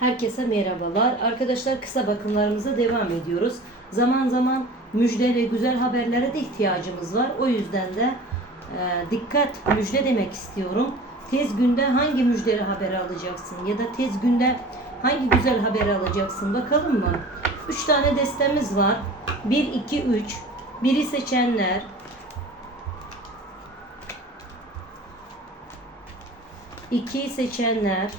Herkese merhabalar. Arkadaşlar kısa bakımlarımıza devam ediyoruz. Zaman zaman müjdeli güzel haberlere de ihtiyacımız var. O yüzden de e, dikkat müjde demek istiyorum. Tez günde hangi müjdeli haberi alacaksın ya da tez günde hangi güzel haberi alacaksın bakalım mı? 3 tane destemiz var. 1 2 3. Biri seçenler, İkiyi seçenler,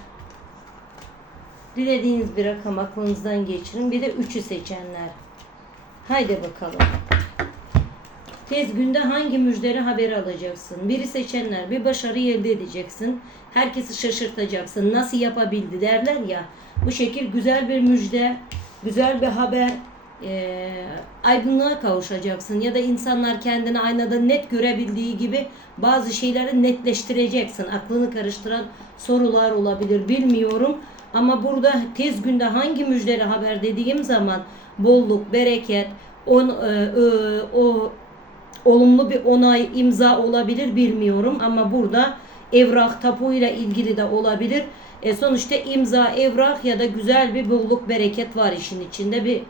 dilediğiniz bir rakam aklınızdan geçirin. Bir de üçü seçenler. Haydi bakalım. Tez günde hangi müjdeli haberi alacaksın? Biri seçenler bir başarı elde edeceksin. Herkesi şaşırtacaksın. Nasıl yapabildi derler ya. Bu şekil güzel bir müjde, güzel bir haber, eee, aydınlığa kavuşacaksın. Ya da insanlar kendini aynada net görebildiği gibi bazı şeyleri netleştireceksin. Aklını karıştıran sorular olabilir bilmiyorum. Ama burada tez günde hangi müjdeli haber dediğim zaman bolluk, bereket, on, e, e, o olumlu bir onay imza olabilir bilmiyorum ama burada evrak tapuyla ilgili de olabilir. E, sonuçta imza, evrak ya da güzel bir bolluk bereket var işin içinde bir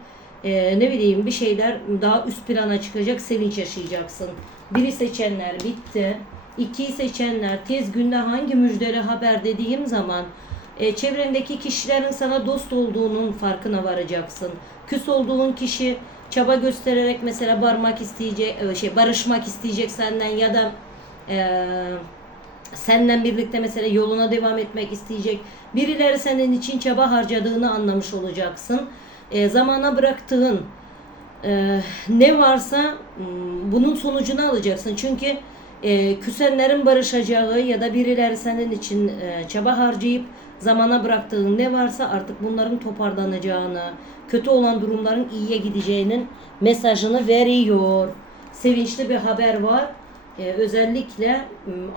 e, ne bileyim bir şeyler daha üst plana çıkacak sevinç yaşayacaksın. Biri seçenler bitti. İkiyi seçenler tez günde hangi müjdeli haber dediğim zaman e, çevrendeki kişilerin sana dost olduğunun farkına varacaksın. Küs olduğun kişi çaba göstererek mesela barmak isteyecek, e, şey barışmak isteyecek senden ya da e, senden birlikte mesela yoluna devam etmek isteyecek. Birileri senin için çaba harcadığını anlamış olacaksın. E, zamana bıraktığın e, ne varsa m, bunun sonucunu alacaksın. Çünkü e, küsenlerin barışacağı ya da birileri senin için e, çaba harcayıp zamana bıraktığın ne varsa artık bunların toparlanacağını, kötü olan durumların iyiye gideceğinin mesajını veriyor. Sevinçli bir haber var. E, özellikle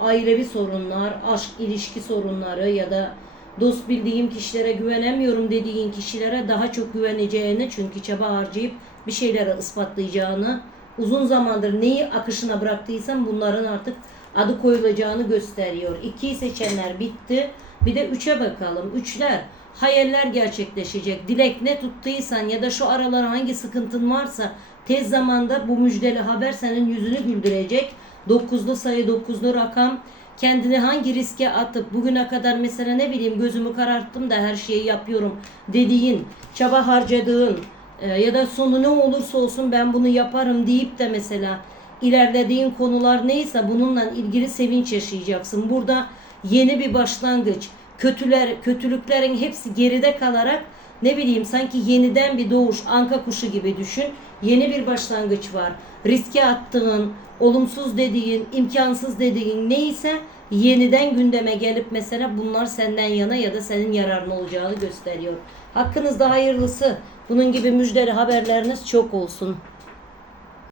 ailevi sorunlar, aşk, ilişki sorunları ya da dost bildiğim kişilere güvenemiyorum dediğin kişilere daha çok güveneceğini çünkü çaba harcayıp bir şeylere ispatlayacağını uzun zamandır neyi akışına bıraktıysan bunların artık adı koyulacağını gösteriyor. İkiyi seçenler bitti. Bir de üçe bakalım. Üçler hayaller gerçekleşecek. Dilek ne tuttuysan ya da şu aralar hangi sıkıntın varsa tez zamanda bu müjdeli haber senin yüzünü güldürecek. Dokuzlu sayı, dokuzlu rakam kendini hangi riske atıp bugüne kadar mesela ne bileyim gözümü kararttım da her şeyi yapıyorum dediğin, çaba harcadığın e, ya da sonu ne olursa olsun ben bunu yaparım deyip de mesela ilerlediğin konular neyse bununla ilgili sevinç yaşayacaksın. Burada yeni bir başlangıç, kötüler, kötülüklerin hepsi geride kalarak ne bileyim sanki yeniden bir doğuş, anka kuşu gibi düşün. Yeni bir başlangıç var. Riske attığın, olumsuz dediğin, imkansız dediğin neyse yeniden gündeme gelip mesela bunlar senden yana ya da senin yararına olacağını gösteriyor. Hakkınızda hayırlısı. Bunun gibi müjdeli haberleriniz çok olsun.